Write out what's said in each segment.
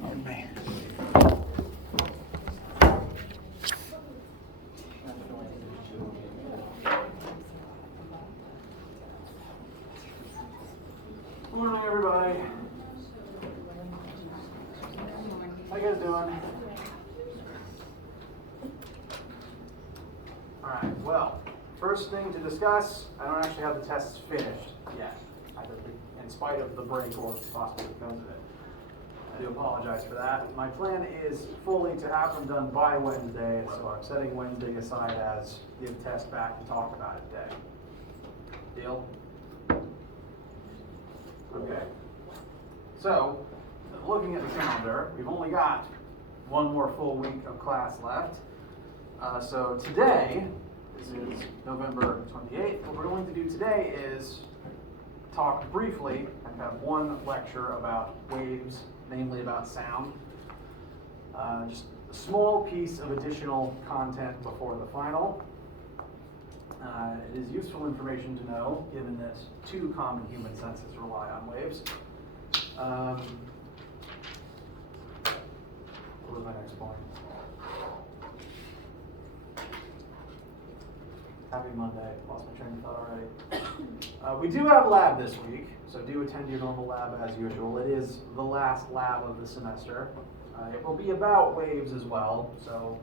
Pardon me. Morning, everybody. How you guys doing? All right, well, first thing to discuss, I don't actually have the tests finished yet, in spite of the break or possibly because of it. I do apologize for that. My plan is fully to have them done by Wednesday, so I'm setting Wednesday aside as give test back and talk about it day. Deal? Okay. So, looking at the calendar, we've only got one more full week of class left. So today, this is November 28th, what we're going to do today is talk briefly and have one lecture about waves, namely about sound. Just a small piece of additional content before the final. It is useful information to know, given that two common human senses rely on waves. What was my next point? Happy Monday. Lost my train of thought already. We do have lab this week, so do attend your normal lab as usual. It is the last lab of the semester. It will be about waves as well, so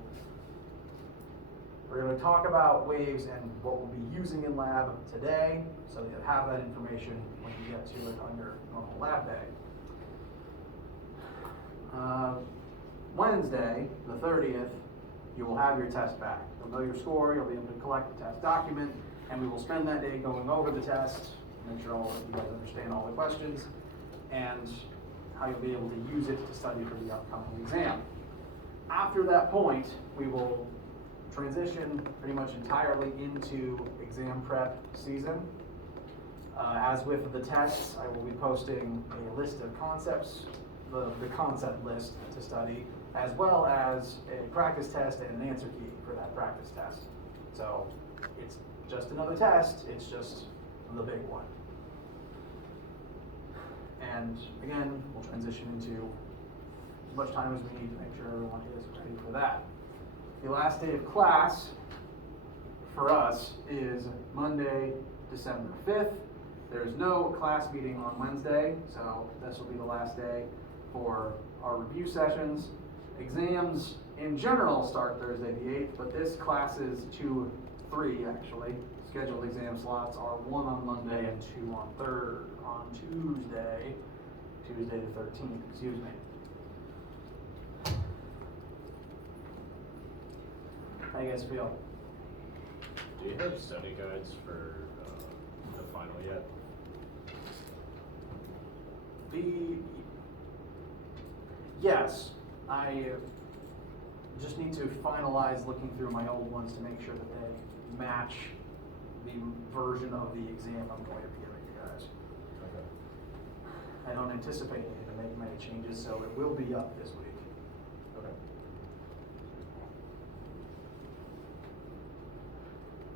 we're going to talk about waves and what we'll be using in lab today, so you'll have that information when you get to it on your normal lab day. Wednesday, the 30th, you will have your test back. You'll know your score, you'll be able to collect the test document, and we will spend that day going over the test, make sure all of you guys understand all the questions, and how you'll be able to use it to study for the upcoming exam. After that point, we will transition pretty much entirely into exam prep season. As with the tests, I will be posting a list of concepts, the concept list to study, as well as a practice test and an answer key for that practice test. So it's just another test, it's just the big one. And again, we'll transition into as much time as we need to make sure everyone is ready for that. The last day of class for us is Monday, December 5th. There's no class meeting on Wednesday, so this will be the last day for our review sessions. Exams in general start Thursday the 8th, but this class is 3 actually. Scheduled exam slots are 1 on Monday and 2 on Tuesday the 13th, excuse me. How you guys feel? Do you have study guides for the final yet? Yes, I just need to finalize looking through my old ones to make sure that they match the version of the exam I'm going to be giving you guys. Okay. I don't anticipate needing to make many changes, so it will be up this week. Okay.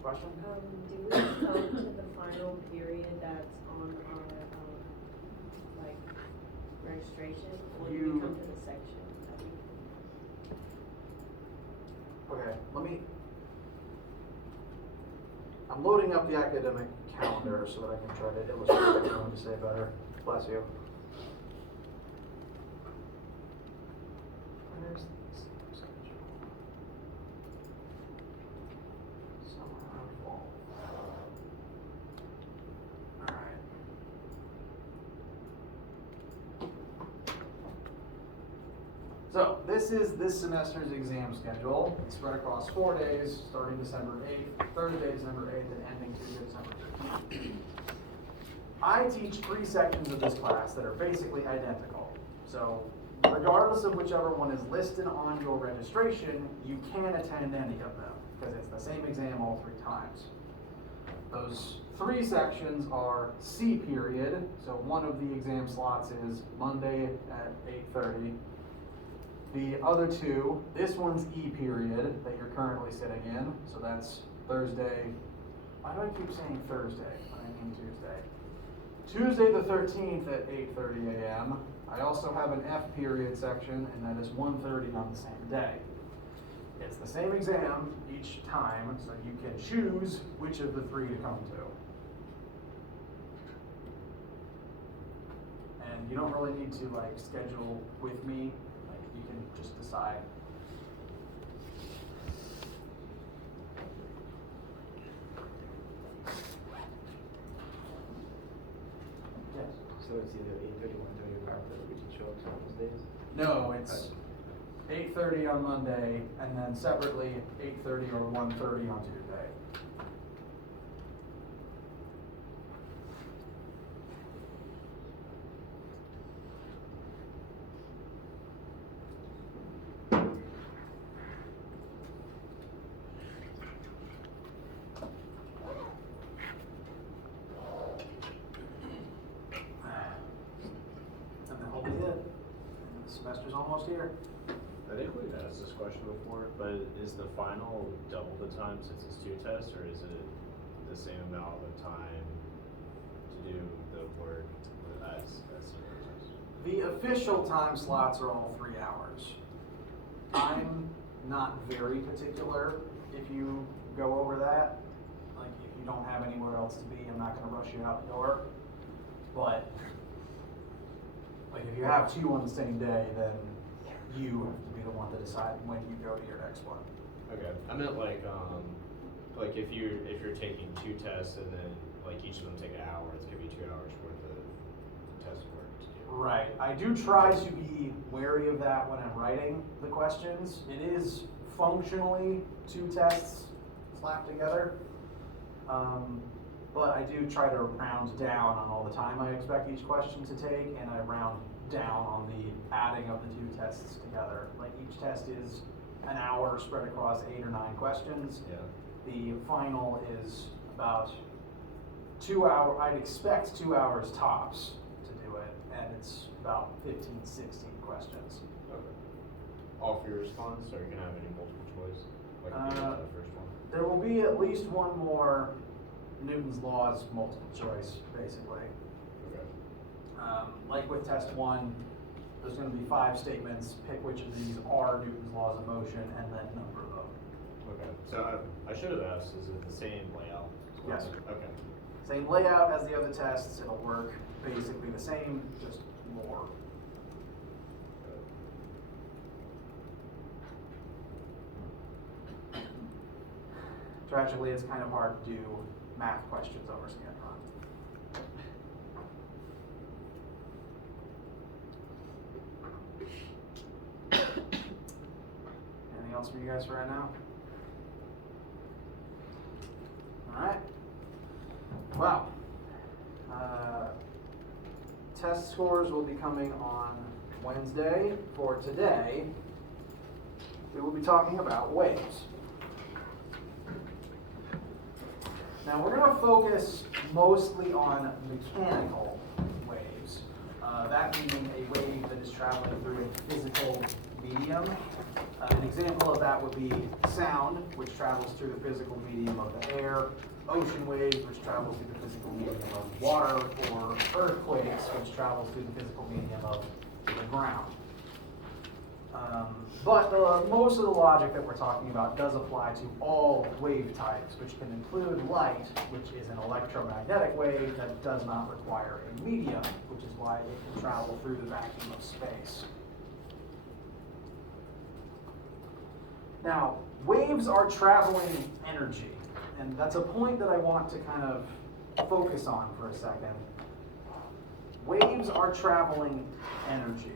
Question? Do we come to the final period that's on our registration, or do we come to the section? Okay, I'm loading up the academic calendar so that I can try to illustrate what I'm going to say better. Bless you. Where's the schedule? Somewhere around fall. All right. So this is this semester's exam schedule. It's spread across 4 days, starting December 8th, Thursday, December 8th, and ending Tuesday, December 13th. I teach 3 sections of this class that are basically identical. So regardless of whichever one is listed on your registration, you can attend any of them because it's the same exam all 3 times. Those 3 sections are C period. So one of the exam slots is Monday at 8:30. The other 2, this one's E period that you're currently sitting in, so that's Thursday. Why do I keep saying Thursday when I mean Tuesday? Tuesday the 13th at 8:30 a.m. I also have an F period section, and that is 1:30 on the same day. It's the same exam each time, so you can choose which of the three to come to. And you don't really need to like schedule with me, like you can just decide. Yes. So it's either 8:30, 1:30, or 5:30, we can show up on those days? No, it's 8:30 on Monday, and then separately 8:30 or 1:30 on Tuesday. And that'll be it. And the semester's almost here. I think we've asked this question before, but is the final double the time since it's 2 tests, or is it the same amount of time to do the work as similar tests? The official time slots are all 3 hours. I'm not very particular if you go over that. Like, if you don't have anywhere else to be, I'm not gonna rush you out the door. But, like, if you have 2 on the same day, then you have to be the one to decide when you go to your next one. Okay, I meant like if you're taking 2 tests and then like each of them take an hour, it's gonna be 2 hours worth of test work to do. Right. I do try to be wary of that when I'm writing the questions. It is functionally 2 tests slapped together. But I do try to round down on all the time I expect each question to take, and I round down on the adding of the 2 tests together. Like, each test is an hour spread across 8 or 9 questions. Yeah. The final is about 2 hours. I'd expect 2 hours tops to do it, and it's about 15, 16 questions. Okay. All for your response, or you can have any multiple choice? Like if you get to the first one. There will be at least one more Newton's laws multiple choice, basically. Okay. Like with test 1, there's going to be 5 statements. Pick which of these are Newton's laws of motion, and then number them. Okay. So I should have asked, is it the same layout? Yes. Okay. Same layout as the other tests. It'll work basically the same, just more. Tragically, it's kind of hard to do math questions over ScanRun. Anything else for you guys for right now? Alright. Well, test scores will be coming on Wednesday. For today, we will be talking about waves. Now we're going to focus mostly on mechanical waves. That meaning a wave that is traveling through a physical medium. An example of that would be sound, which travels through the physical medium of the air, ocean waves, which travels through the physical medium of water, or earthquakes, which travels through the physical medium of the ground. But most of the logic that we're talking about does apply to all wave types, which can include light, which is an electromagnetic wave that does not require a medium, which is why it can travel through the vacuum of space. Now, waves are traveling energy, and that's a point that I want to kind of focus on for a second. Waves are traveling energy.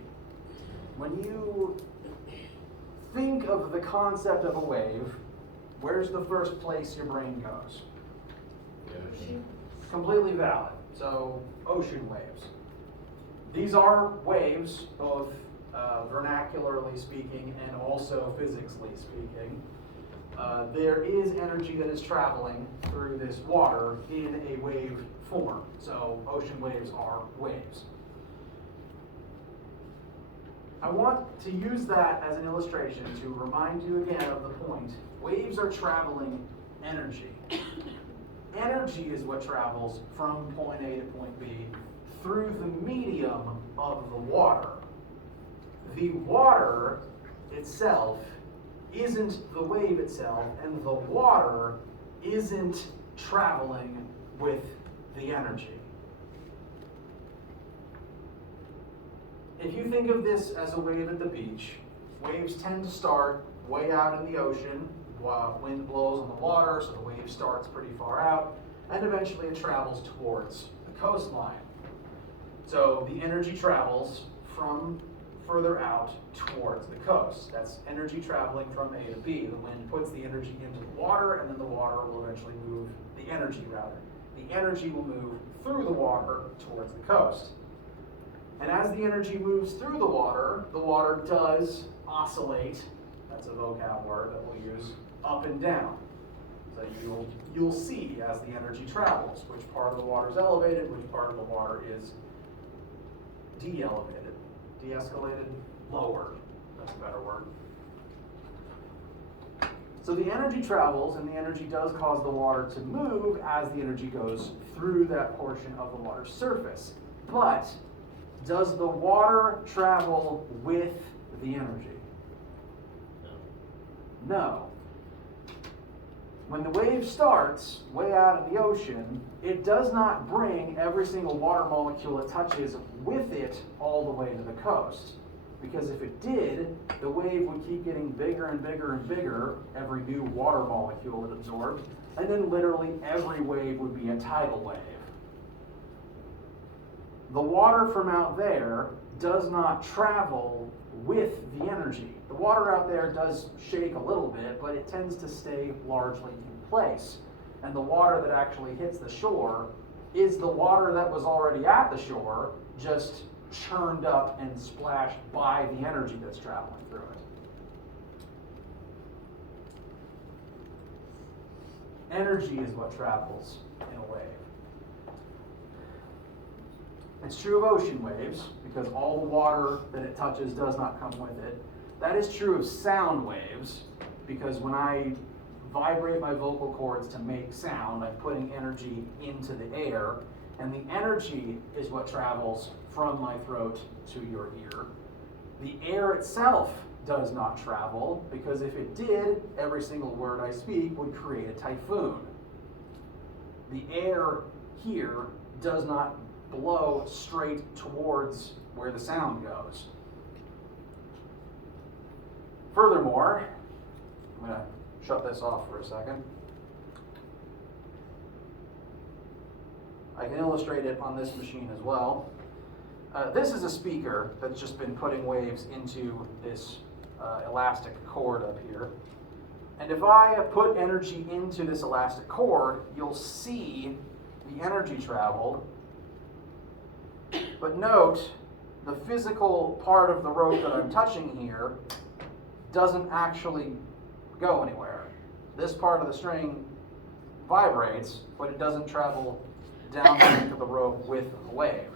When you think of the concept of a wave, where's the first place your brain goes? Yeah. Completely valid. So, ocean waves. These are waves, both vernacularly speaking and also physically speaking. There is energy that is traveling through this water in a wave form. So, ocean waves are waves. I want to use that as an illustration to remind you again of the point. Waves are traveling energy. Energy is what travels from point A to point B through the medium of the water. The water itself isn't the wave itself, and the water isn't traveling with the energy. If you think of this as a wave at the beach, waves tend to start way out in the ocean, while wind blows on the water, so the wave starts pretty far out, and eventually it travels towards the coastline. So the energy travels from further out towards the coast. That's energy traveling from A to B. The wind puts the energy into the water, and then the water will eventually move, the energy will move through the water towards the coast. And as the energy moves through the water does oscillate, that's a vocab word that we'll use, up and down. So you'll see as the energy travels, which part of the water is elevated, which part of the water is de-elevated, de-escalated, lowered, that's a better word. So the energy travels, and the energy does cause the water to move as the energy goes through that portion of the water's surface. But does the water travel with the energy? No. When the wave starts way out in the ocean, it does not bring every single water molecule it touches with it all the way to the coast. Because if it did, the wave would keep getting bigger and bigger and bigger, every new water molecule it absorbed, and then literally every wave would be a tidal wave. The water from out there does not travel with the energy. The water out there does shake a little bit, but it tends to stay largely in place. And the water that actually hits the shore is the water that was already at the shore, just churned up and splashed by the energy that's traveling through it. Energy is what travels in a wave. It's true of ocean waves, because all the water that it touches does not come with it. That is true of sound waves, because when I vibrate my vocal cords to make sound, I'm putting energy into the air, and the energy is what travels from my throat to your ear. The air itself does not travel, because if it did, every single word I speak would create a typhoon. The air here does not blow straight towards where the sound goes. Furthermore, I'm going to shut this off for a second. I can illustrate it on this machine as well. This is a speaker that's just been putting waves into this elastic cord up here. And if I put energy into this elastic cord, you'll see the energy travel. But note, the physical part of the rope that I'm touching here doesn't actually go anywhere. This part of the string vibrates, but it doesn't travel down the length of the rope with the wave.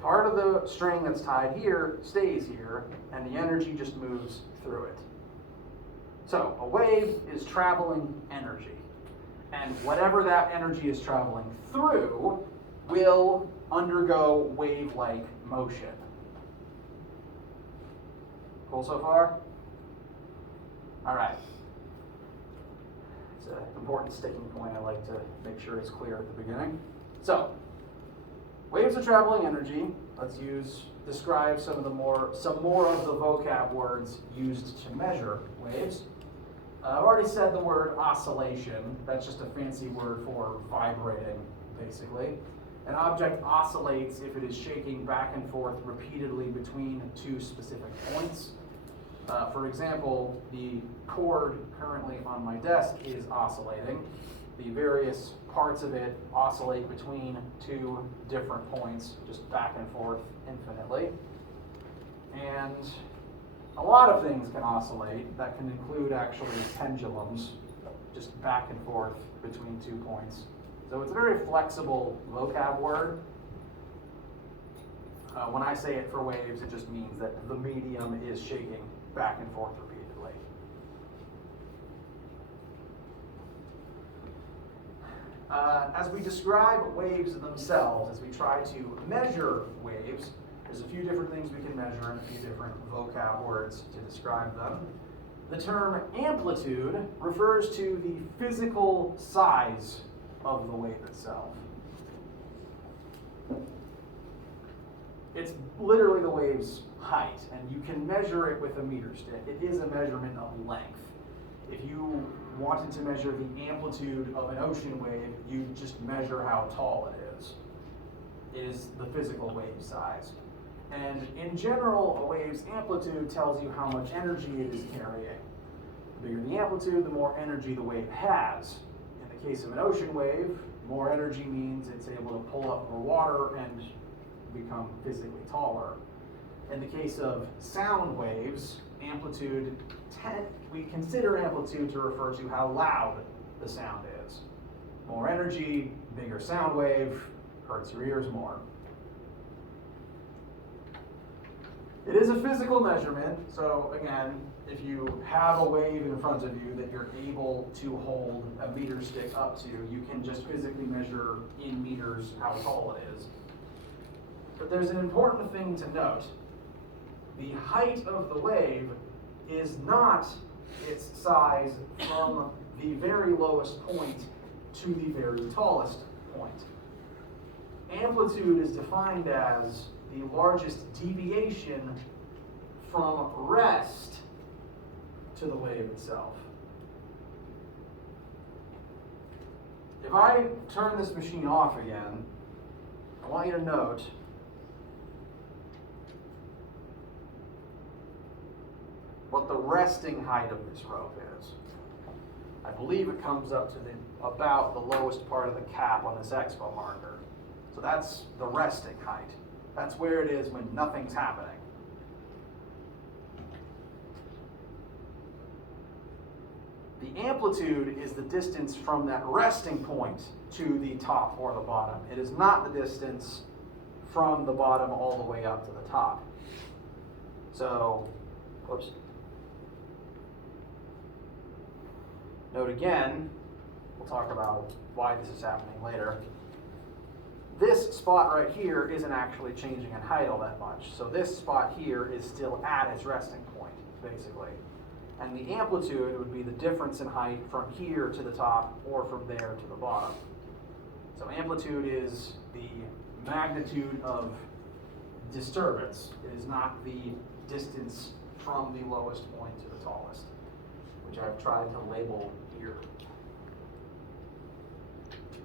Part of the string that's tied here stays here, and the energy just moves through it. So a wave is traveling energy, and whatever that energy is traveling through will undergo wave-like motion. Cool so far? All right. It's an important sticking point I like to make sure is clear at the beginning. So, waves are traveling energy. Let's describe some more of the vocab words used to measure waves. I've already said the word oscillation. That's just a fancy word for vibrating, basically. An object oscillates if it is shaking back and forth repeatedly between two specific points. For example, the cord currently on my desk is oscillating. The various parts of it oscillate between two different points, just back and forth infinitely. And a lot of things can oscillate. That can include actually pendulums, just back and forth between 2 points. So it's a very flexible vocab word. When I say it for waves, it just means that the medium is shaking back and forth repeatedly. As we describe waves themselves, as we try to measure waves, there's a few different things we can measure and a few different vocab words to describe them. The term amplitude refers to the physical size of the wave itself. It's literally the wave's height, and you can measure it with a meter stick. It is a measurement of length. If you wanted to measure the amplitude of an ocean wave, you just measure how tall it is. It is the physical wave size. And in general, a wave's amplitude tells you how much energy it is carrying. The bigger the amplitude, the more energy the wave has. In the case of an ocean wave, more energy means it's able to pull up more water and become physically taller. In the case of sound waves, we consider amplitude to refer to how loud the sound is. More energy, bigger sound wave, hurts your ears more. It is a physical measurement, so again, if you have a wave in front of you that you're able to hold a meter stick up to, you can just physically measure in meters how tall it is. But there's an important thing to note. The height of the wave is not its size from the very lowest point to the very tallest point. Amplitude is defined as the largest deviation from rest to the wave itself. If I turn this machine off again, I want you to note what the resting height of this rope is. I believe it comes up to about the lowest part of the cap on this expo marker. So that's the resting height. That's where it is when nothing's happening. The amplitude is the distance from that resting point to the top or the bottom. It is not the distance from the bottom all the way up to the top. So, whoops. Note again, we'll talk about why this is happening later. This spot right here isn't actually changing in height all that much. So this spot here is still at its resting point, basically. And the amplitude would be the difference in height from here to the top or from there to the bottom. So amplitude is the magnitude of disturbance. It is not the distance from the lowest point to the tallest, which I've tried to label here.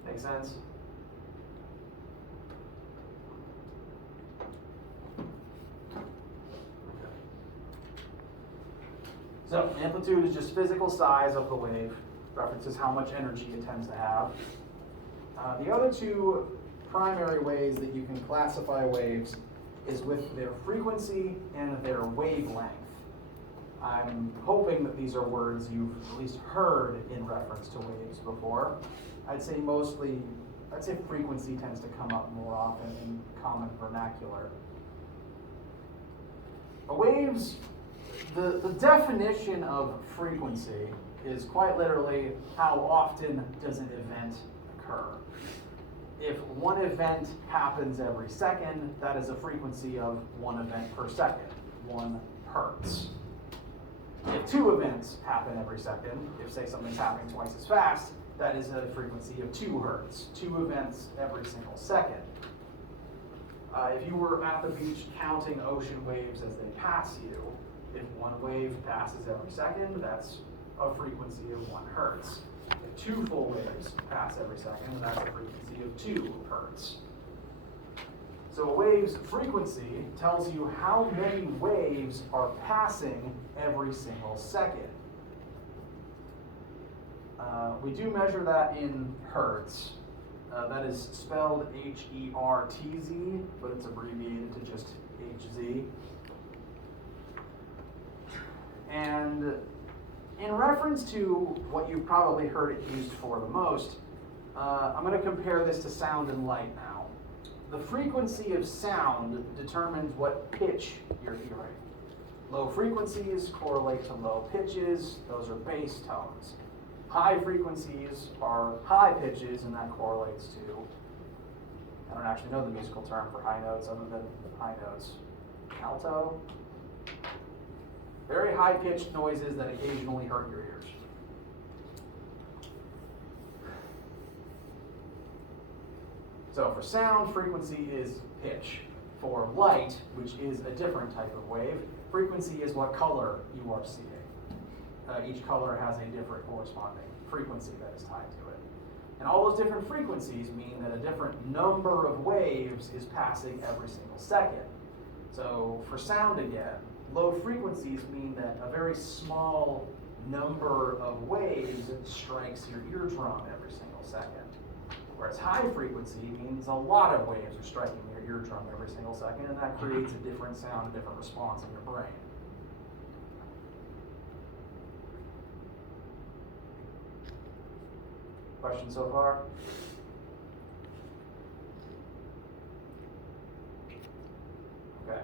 Make sense? So amplitude is just physical size of the wave, references how much energy it tends to have. The other two primary ways that you can classify waves is with their frequency and their wavelength. I'm hoping that these are words you've at least heard in reference to waves before. I'd say frequency tends to come up more often in common vernacular. The definition of frequency is quite literally how often does an event occur. If one event happens every second, that is a frequency of 1 event per second, 1 hertz. If 2 events happen every second, if say something's happening twice as fast, that is a frequency of 2 hertz, 2 events every single second. If you were at the beach counting ocean waves as they pass you, if 1 wave passes every second, that's a frequency of 1 hertz. If 2 full waves pass every second, that's a frequency of 2 hertz. So a wave's frequency tells you how many waves are passing every single second. We do measure that in hertz. That is spelled H-E-R-T-Z, but it's abbreviated to just H-Z. And in reference to what you've probably heard it used for the most, I'm going to compare this to sound and light now. the frequency of sound determines what pitch you're hearing. Low frequencies correlate to low pitches, those are bass tones. High frequencies are high pitches, and that correlates to, I don't actually know the musical term for high notes other than high notes. Alto? Very high pitched noises that occasionally hurt your ears. So for sound, frequency is pitch. For light, which is a different type of wave, frequency is what color you are seeing. Each color has a different corresponding frequency that is tied to it. And all those different frequencies mean that a different number of waves is passing every single second. So for sound again, low frequencies mean that a very small number of waves strikes your eardrum every single second. Whereas high frequency means a lot of waves are striking your eardrum every single second, and that creates a different sound, a different response in your brain. Questions so far? Okay.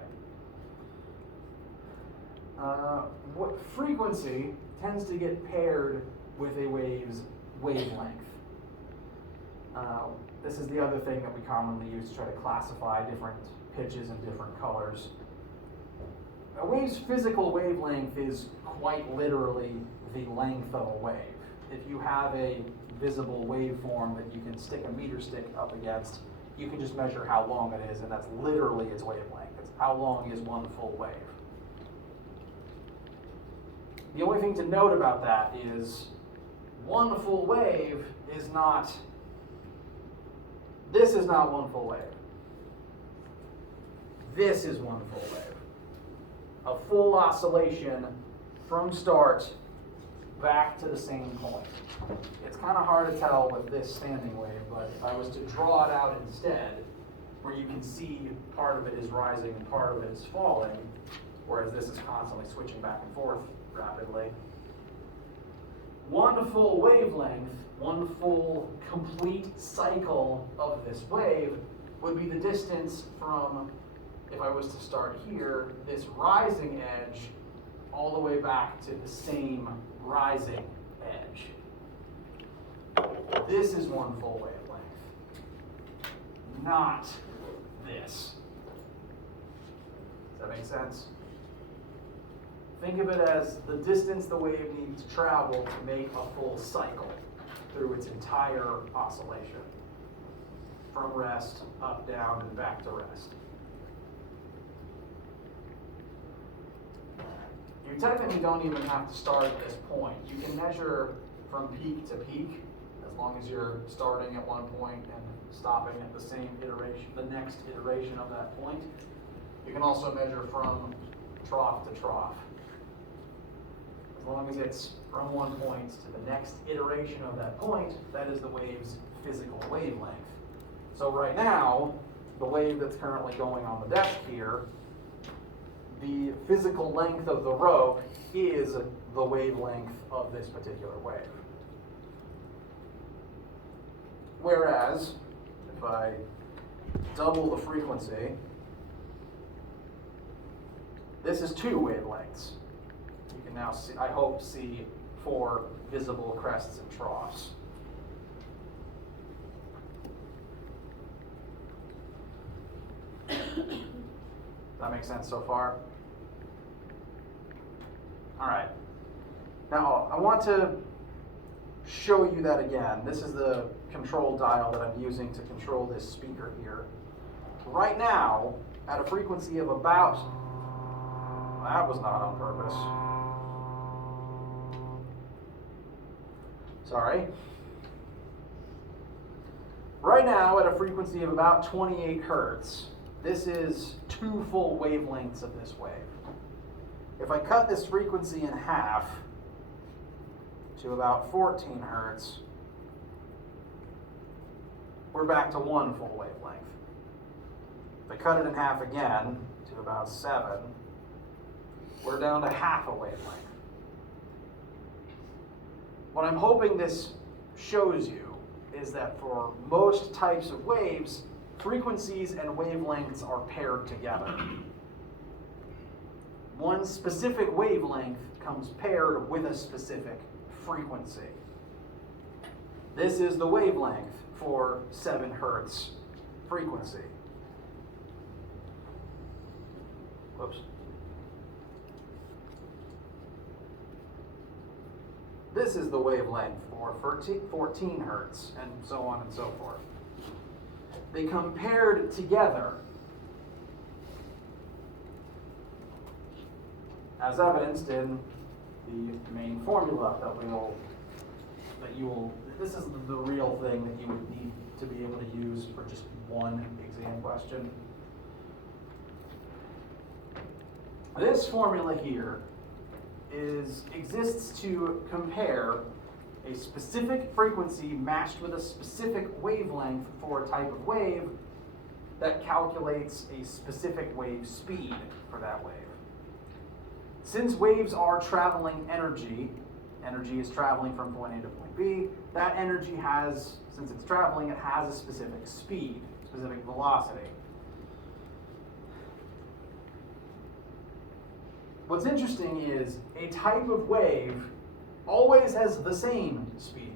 What frequency tends to get paired with a wave's wavelength? This is the other thing that we commonly use to try to classify different pitches and different colors. A wave's physical wavelength is quite literally the length of a wave. If you have a visible waveform that you can stick a meter stick up against, you can just measure how long it is, and that's literally its wavelength. It's how long is one full wave. The only thing to note about that is one full wave is not, this is not one full wave. This is one full wave. A full oscillation from start back to the same point. It's kind of hard to tell with this standing wave, but if I was to draw it out instead, where you can see part of it is rising and part of it is falling, whereas this is constantly switching back and forth rapidly. One full wavelength, one full complete cycle of this wave would be the distance from, if I was to start here, this rising edge all the way back to the same rising edge. This is one full wavelength, not this. Does that make sense? Think of it as the distance the wave needs to travel to make a full cycle through its entire oscillation. From rest, up, down, and back to rest. You technically don't even have to start at this point. You can measure from peak to peak, as long as you're starting at one point and stopping at the same iteration, the next iteration of that point. You can also measure from trough to trough. As long as it's from one point to the next iteration of that point, that is the wave's physical wavelength. So right now, the wave that's currently going on the desk here, the physical length of the rope is the wavelength of this particular wave. Whereas, if I double the frequency, this is two wavelengths. You can now see, I hope, see 4 visible crests and troughs. That makes sense so far? All right. Now, I want to show you that again. This is the control dial that I'm using to control this speaker here. Right now, at a frequency of about, that was not on purpose. Sorry. Right now, at a frequency of about 28 hertz, this is 2 full wavelengths of this wave. If I cut this frequency in half to about 14 hertz, we're back to 1 full wavelength. If I cut it in half again to about 7, we're down to half a wavelength. What I'm hoping this shows you is that for most types of waves, frequencies and wavelengths are paired together. One specific wavelength comes paired with a specific frequency. This is the wavelength for 7 hertz frequency. Whoops. This is the wavelength for 14 hertz, and so on and so forth. They come paired together, as evidenced in the main formula this is the real thing that you would need to be able to use for just one exam question. This formula here exists to compare a specific frequency matched with a specific wavelength for a type of wave that calculates a specific wave speed for that wave. Since waves are traveling energy is traveling from point A to point B, that energy since it's traveling, it has a specific speed, specific velocity. What's interesting is a type of wave always has the same speed,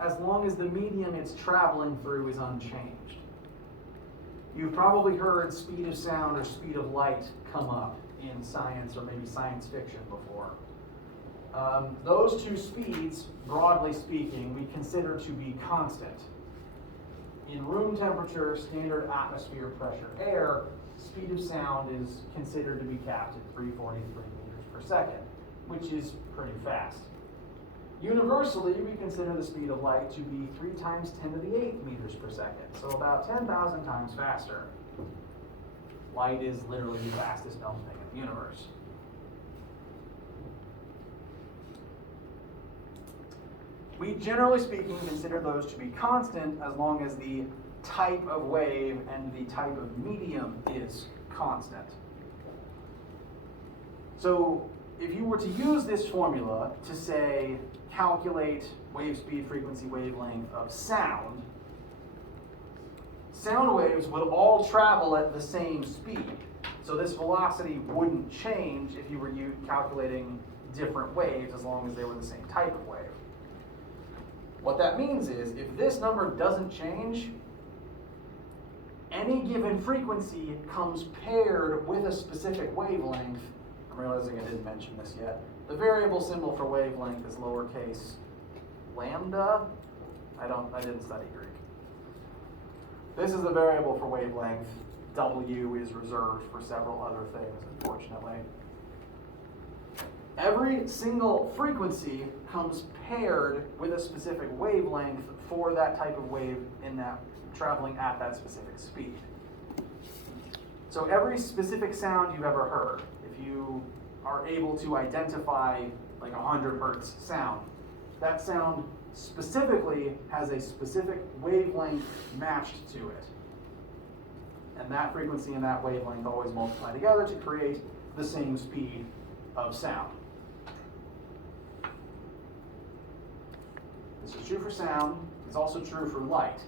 as long as the medium it's traveling through is unchanged. You've probably heard speed of sound or speed of light come up in science or maybe science fiction before. Those two speeds, broadly speaking, we consider to be constant. In room temperature, standard atmosphere pressure air, speed of sound is considered to be capped at 343 meters per second, which is pretty fast. Universally, we consider the speed of light to be 3 times 10 to the 8th meters per second, so about 10,000 times faster. Light is literally the fastest known thing in the universe. We, generally speaking, consider those to be constant as long as the type of wave and the type of medium is constant. So if you were to use this formula to, say, calculate wave speed, frequency, wavelength of sound waves would all travel at the same speed. So this velocity wouldn't change if you were calculating different waves as long as they were the same type of wave. What that means is, if this number doesn't change, any given frequency comes paired with a specific wavelength. I'm realizing I didn't mention this yet. The variable symbol for wavelength is lowercase lambda. I didn't study Greek. This is the variable for wavelength. W is reserved for several other things, unfortunately. Every single frequency comes paired with a specific wavelength for that type of wave in that traveling at that specific speed. So every specific sound you've ever heard, if you are able to identify like 100 hertz sound, that sound specifically has a specific wavelength matched to it. And that frequency and that wavelength always multiply together to create the same speed of sound. This is true for sound. It's also true for light,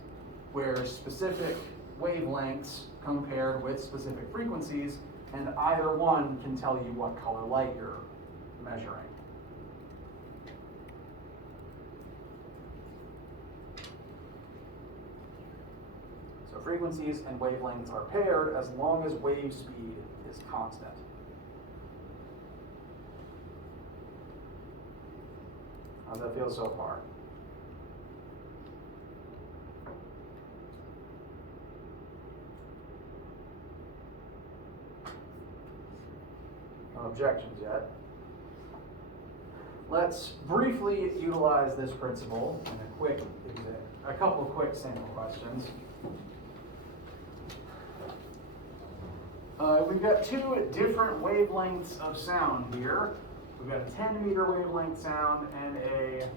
where specific wavelengths come paired with specific frequencies, and either one can tell you what color light you're measuring. So frequencies and wavelengths are paired as long as wave speed is constant. How's that feel so far? No objections yet. Let's briefly utilize this principle in a couple of quick sample questions. We've got 2 different wavelengths of sound here. We've got a 10 meter wavelength sound and a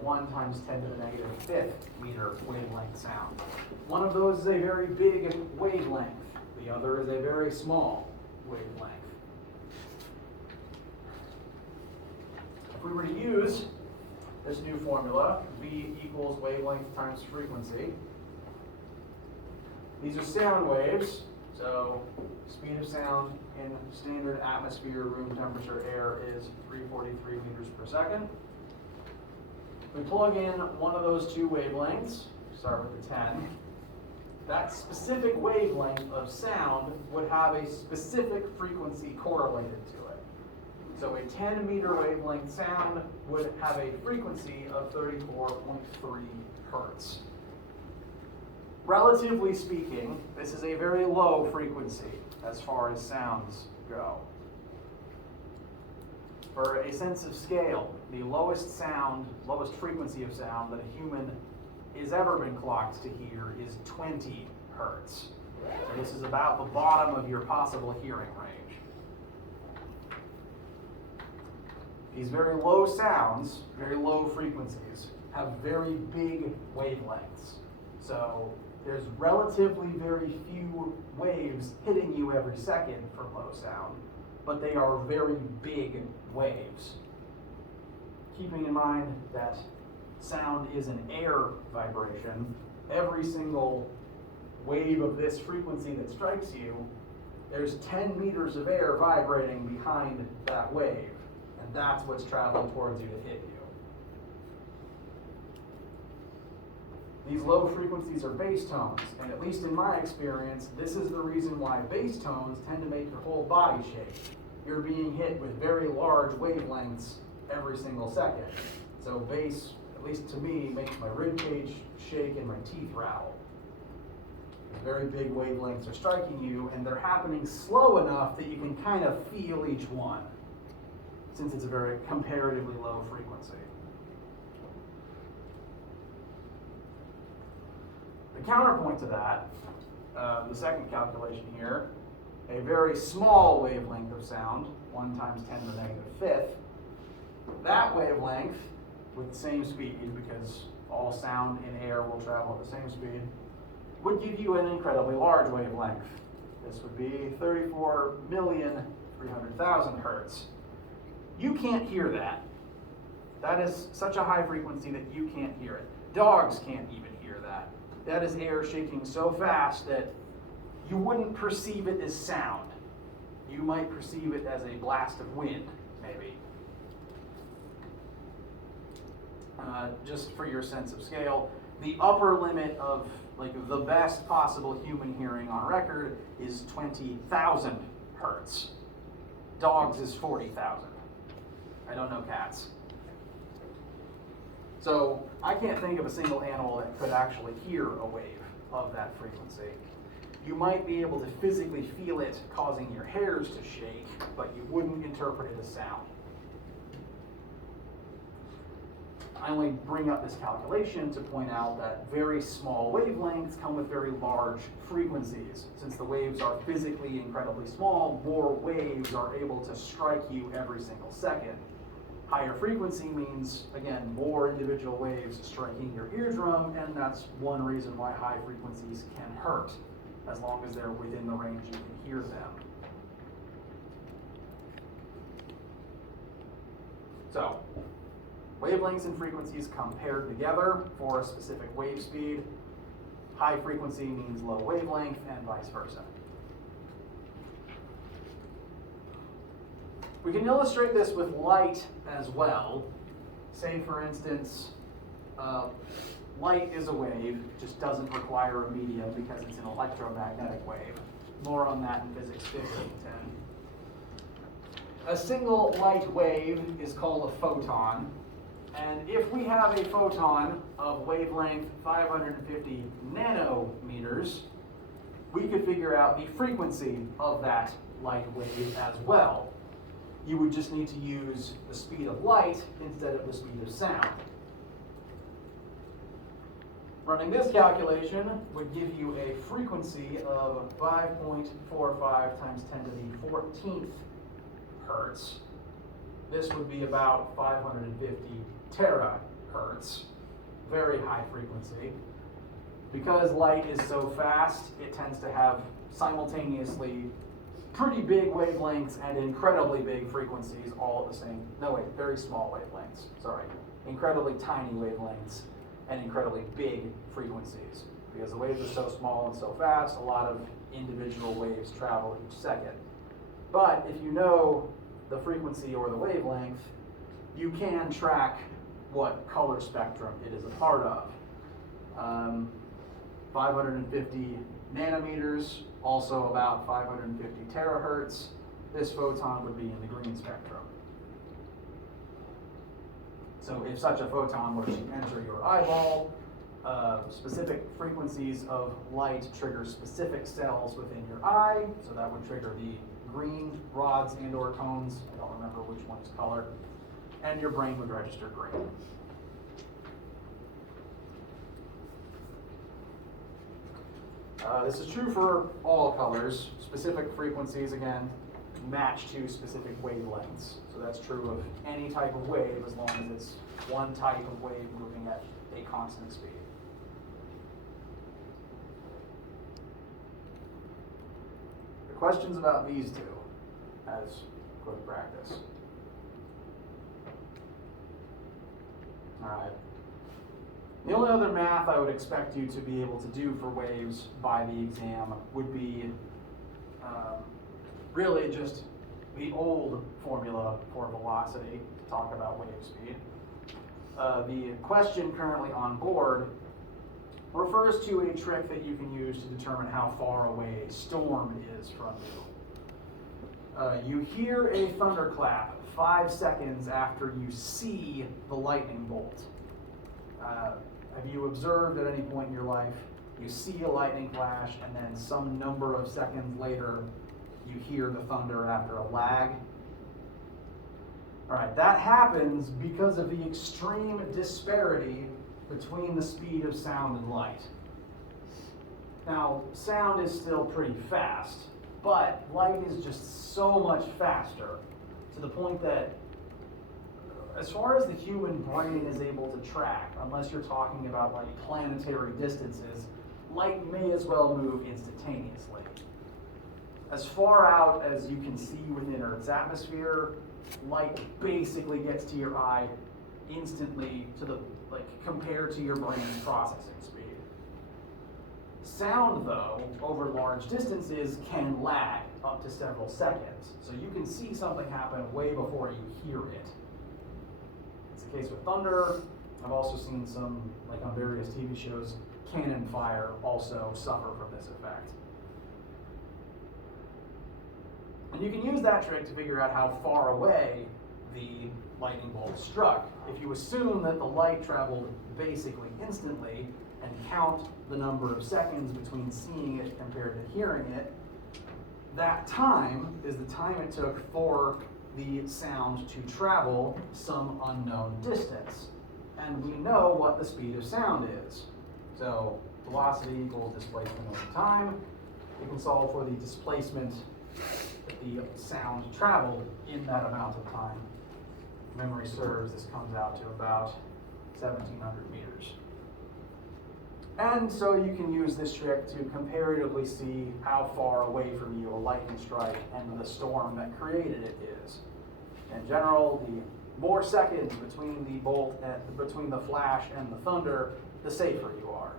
1 times 10 to the negative 5th meter wavelength sound. One of those is a very big wavelength. The other is a very small wavelength. If we were to use this new formula, V equals wavelength times frequency, These are sound waves, so speed of sound in standard atmosphere room temperature air is 343 meters per second. We plug in one of those two wavelengths, start with the 10. That specific wavelength of sound would have a specific frequency correlated to it. So a 10 meter wavelength sound would have a frequency of 34.3 hertz. Relatively speaking, this is a very low frequency as far as sounds go. For a sense of scale, the lowest frequency of sound that a human has ever been clocked to hear is 20 hertz. So this is about the bottom of your possible hearing range. These very low sounds, very low frequencies, have very big wavelengths. So there's relatively very few waves hitting you every second for low sound, but they are very big waves. Keeping in mind that sound is an air vibration, every single wave of this frequency that strikes you, there's 10 meters of air vibrating behind that wave, and that's what's traveling towards you to hit you. These low frequencies are bass tones, and at least in my experience, this is the reason why bass tones tend to make your whole body shake. You're being hit with very large wavelengths every single second. So bass, at least to me, makes my rib cage shake and my teeth rattle. Very big wavelengths are striking you, and they're happening slow enough that you can kind of feel each one, since it's a very comparatively low frequency. The counterpoint to that, the second calculation here, a very small wavelength of sound, 1 times 10 to the negative fifth, that wavelength, with the same speed, because all sound in air will travel at the same speed, would give you an incredibly large wavelength. This would be 34,300,000 hertz. You can't hear that. That is such a high frequency that you can't hear it. Dogs can't even hear that. That is air shaking so fast that you wouldn't perceive it as sound. You might perceive it as a blast of wind, maybe. Just for your sense of scale, the upper limit of the best possible human hearing on record is 20,000 hertz. Dogs is 40,000. I don't know cats. So I can't think of a single animal that could actually hear a wave of that frequency. You might be able to physically feel it causing your hairs to shake, but you wouldn't interpret it as sound. I only bring up this calculation to point out that very small wavelengths come with very large frequencies. Since the waves are physically incredibly small, more waves are able to strike you every single second. Higher frequency means, again, more individual waves striking your eardrum, and that's one reason why high frequencies can hurt, as long as they're within the range you can hear them. So, wavelengths and frequencies come paired together for a specific wave speed. High frequency means low wavelength, and vice versa. We can illustrate this with light as well. Say, for instance, light is a wave, just doesn't require a medium because it's an electromagnetic wave. More on that in Physics 1500. A single light wave is called a photon. And if we have a photon of wavelength 550 nanometers, we could figure out the frequency of that light wave as well. You would just need to use the speed of light instead of the speed of sound. Running this calculation would give you a frequency of 5.45 times 10 to the 14th hertz. This would be about 550 terahertz, very high frequency. Because light is so fast, it tends to have simultaneously pretty big wavelengths and incredibly big frequencies all at the same, very small wavelengths, incredibly tiny wavelengths and incredibly big frequencies Because the waves are so small and so fast, a lot of individual waves travel each second. But if you know the frequency or the wavelength, you can track what color spectrum it is a part of. 550 nanometers, also about 550 terahertz. This photon would be in the green spectrum. So if such a photon were to enter your eyeball, specific frequencies of light trigger specific cells within your eye, so that would trigger the green rods and or cones, I don't remember which one is color, and your brain would register green. This is true for all colors. Specific frequencies, again, match to specific wavelengths. So that's true of any type of wave as long as it's one type of wave moving at a constant speed. The questions about these two as quick practice. All right. The only other math I would expect you to be able to do for waves by the exam would be really just the old formula for velocity to talk about wave speed. The question currently on board refers to a trick that you can use to determine how far away a storm is from you. You hear a thunderclap 5 seconds after you see the lightning bolt. Have you observed at any point in your life, you see a lightning flash and then some number of seconds later, you hear the thunder after a lag? All right, that happens because of the extreme disparity between the speed of sound and light. Now, sound is still pretty fast, but light is just so much faster to the point that as far as the human brain is able to track, unless you're talking about like planetary distances, light may as well move instantaneously. As far out as you can see within Earth's atmosphere, light basically gets to your eye instantly compared to your brain's processing speed. Sound, though, over large distances can lag up to several seconds. So you can see something happen way before you hear it. It's the case with thunder. I've also seen some, like on various TV shows, cannon fire also suffer from this effect. And you can use that trick to figure out how far away the lightning bolt struck. If you assume that the light traveled basically instantly and count the number of seconds between seeing it compared to hearing it, that time is the time it took for the sound to travel some unknown distance. And we know what the speed of sound is. So velocity equals displacement over time. We can solve for the displacement that the sound traveled in that amount of time. If memory serves, this comes out to about 1,700 meters. And so you can use this trick to comparatively see how far away from you a lightning strike and the storm that created it is. In general, the more seconds between the bolt and between the flash and the thunder, the safer you are.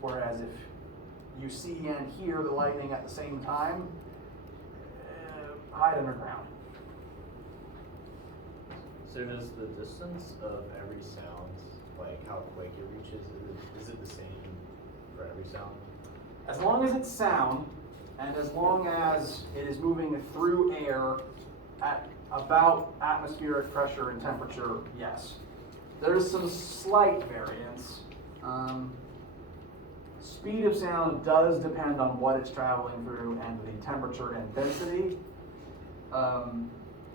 Whereas if you see and hear the lightning at the same time, hide underground. So does the distance of every sound, like how quick it reaches, is it the same for every sound? As long as it's sound, and as long as it is moving through air at about atmospheric pressure and temperature, yes. There's some slight variance. Speed of sound does depend on what it's traveling through and the temperature and density.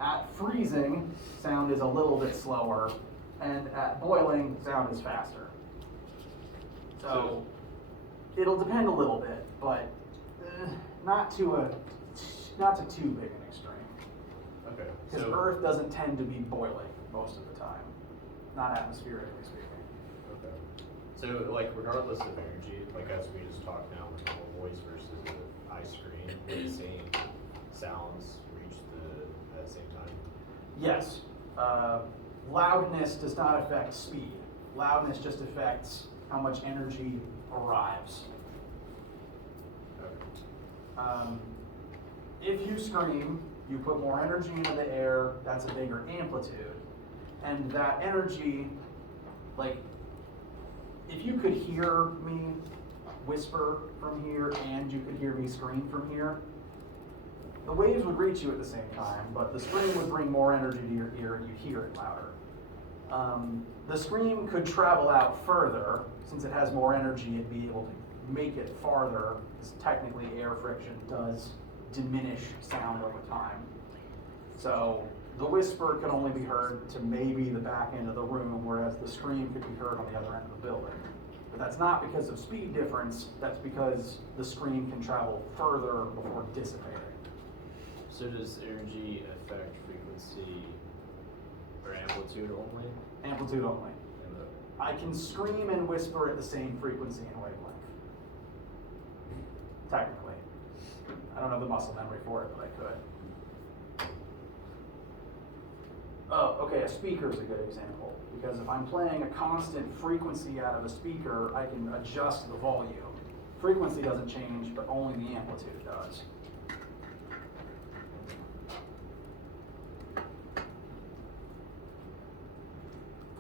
At freezing, sound is a little bit slower, and at boiling, sound is faster. So it'll depend a little bit, but not to too big an extreme. Okay. Because Earth doesn't tend to be boiling most of the time, not atmospherically speaking. Okay. So like regardless of energy, like as we just talked now with normal voice versus an eye screen, would the same sounds reach at the same time? Yes. Loudness does not affect speed. Loudness just affects how much energy arrives. If you scream, you put more energy into the air, that's a bigger amplitude. And that energy, like, if you could hear me whisper from here and you could hear me scream from here, the waves would reach you at the same time, but the scream would bring more energy to your ear and you hear it louder. The scream could travel out further. Since it has more energy, it'd be able to make it farther, because technically air friction does diminish sound over time. So the whisper could only be heard to maybe the back end of the room, whereas the scream could be heard on the other end of the building. But that's not because of speed difference, that's because the scream can travel further before dissipating. So does energy affect frequency or amplitude only? Amplitude only. And the, I can scream and whisper at the same frequency and wavelength. Technically. I don't have the muscle memory for it, but I could. Oh, okay, a speaker is a good example. Because if I'm playing a constant frequency out of a speaker, I can adjust the volume. Frequency doesn't change, but only the amplitude does.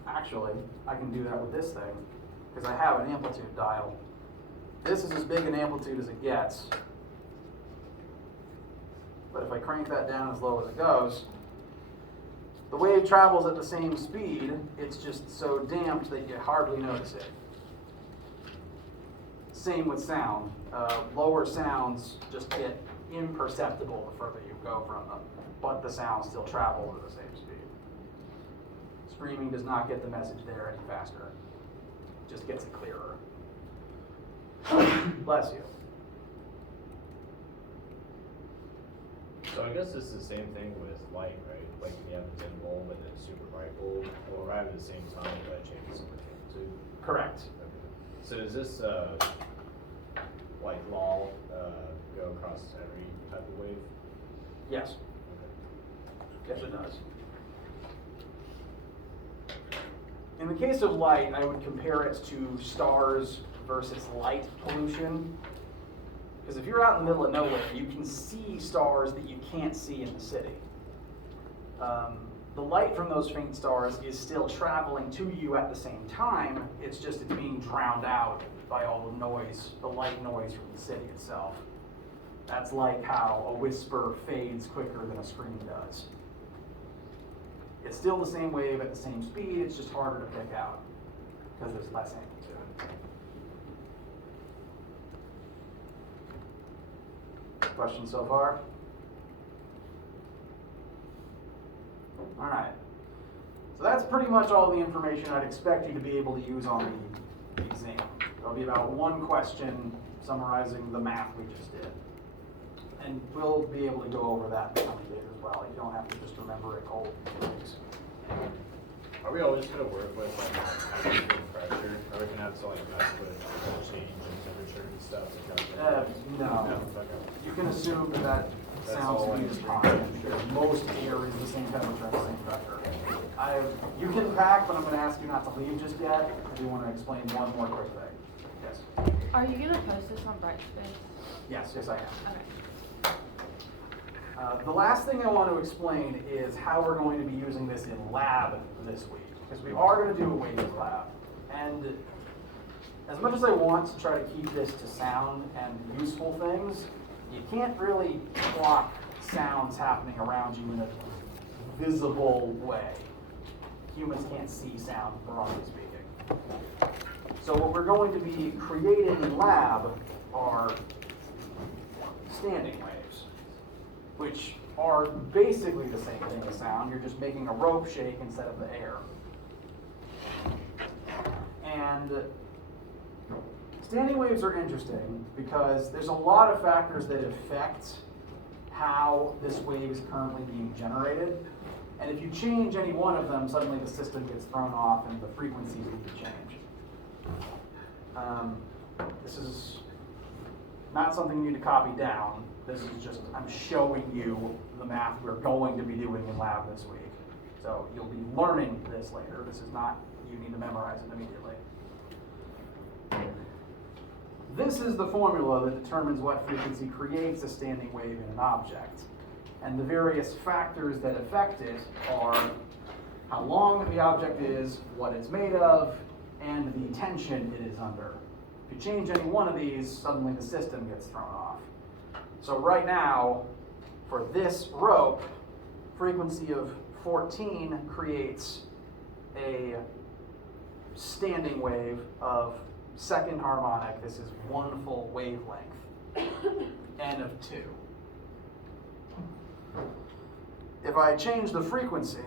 Actually, I can do that with this thing, because I have an amplitude dial. This is as big an amplitude as it gets. But if I crank that down as low as it goes, the wave travels at the same speed, it's just so damped that you hardly notice it. Same with sound. Lower sounds just get imperceptible the further you go from them, but the sound still travels at the same speed. Screaming does not get the message there any faster. It just gets it clearer. Bless you. so I guess it's the same thing with light, right? Like you have a dim bulb and then a super bright bulb, will arrive at the same time, but it changes some amplitude. Correct. Okay. So does this like law go across every type of wave? Yes. Okay. Yes, it does. In the case of light, I would compare it to stars versus light pollution. Because if you're out in the middle of nowhere, you can see stars that you can't see in the city. The light from those faint stars is still traveling to you at the same time, it's just it's being drowned out by all the noise, the light noise from the city itself. That's like how a whisper fades quicker than a scream does. It's still the same wave at the same speed, it's just harder to pick out because there's less amplitude. Questions so far? All right. So that's pretty much all the information I'd expect you to be able to use on the exam. There'll be about one question summarizing the math we just did. And we'll be able to go over that in the coming days as well. You don't have to just remember it cold. Are we always going to work with like atmospheric pressure? Are we going to have to like mess with the change in temperature and stuff? No. Okay. You can assume that That's sound all speed is I- constant. Because most air is the same temperature and the same pressure. You can pack, but I'm going to ask you not to leave just yet. I do want to explain one more quick thing. Yes. Are you gonna post this on Brightspace? Yes, I am. Okay. The last thing I want to explain is how we're going to be using this in lab this week, because we are going to do a waves lab. And as much as I want to try to keep this to sound and useful things, you can't really clock sounds happening around you in a visible way. Humans can't see sound, broadly speaking. So what we're going to be creating in lab are standing waves, which are basically the same thing as sound. You're just making a rope shake instead of the air. And standing waves are interesting because there's a lot of factors that affect how this wave is currently being generated. And if you change any one of them, suddenly the system gets thrown off and the frequencies need to change. This is not something you need to copy down. This is just, I'm showing you the math we're going to be doing in lab this week. So you'll be learning this later. This is not, you need to memorize it immediately. this is the formula that determines what frequency creates a standing wave in an object. And the various factors that affect it are how long the object is, what it's made of, and the tension it is under. If you change any one of these, suddenly the system gets thrown off. So right now, for this rope, frequency of 14 creates a standing wave of second harmonic. This is one full wavelength, n of 2. If I change the frequency,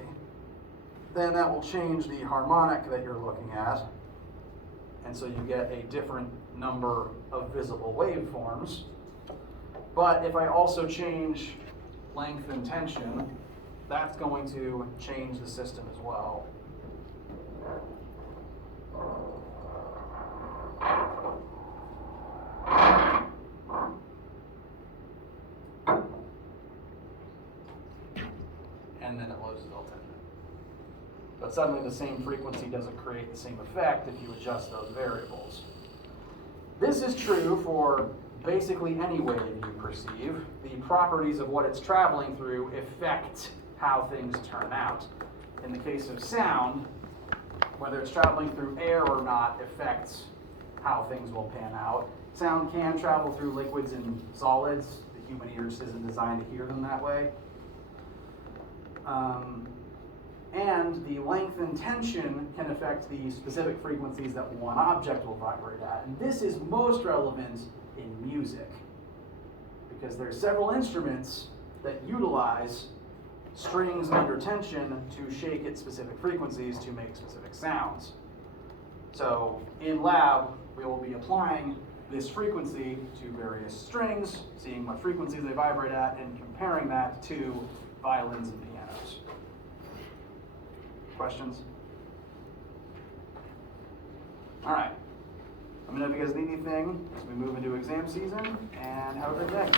then that will change the harmonic that you're looking at. And so you get a different number of visible waveforms. But if I also change length and tension, that's going to change the system as well. And then it loses all tension. But suddenly the same frequency doesn't create the same effect if you adjust those variables. This is true for basically any wave you perceive. The properties of what it's traveling through affect how things turn out. In the case of sound, whether it's traveling through air or not affects how things will pan out. Sound can travel through liquids and solids. The human ear just isn't designed to hear them that way. And the length and tension can affect the specific frequencies that one object will vibrate at. And this is most relevant in music, because there are several instruments that utilize strings under tension to shake at specific frequencies to make specific sounds. So in lab, we will be applying this frequency to various strings, seeing what frequencies they vibrate at, and comparing that to violins and pianos. Questions? All right. Let me know if you guys need anything as we move into exam season, and have a good day.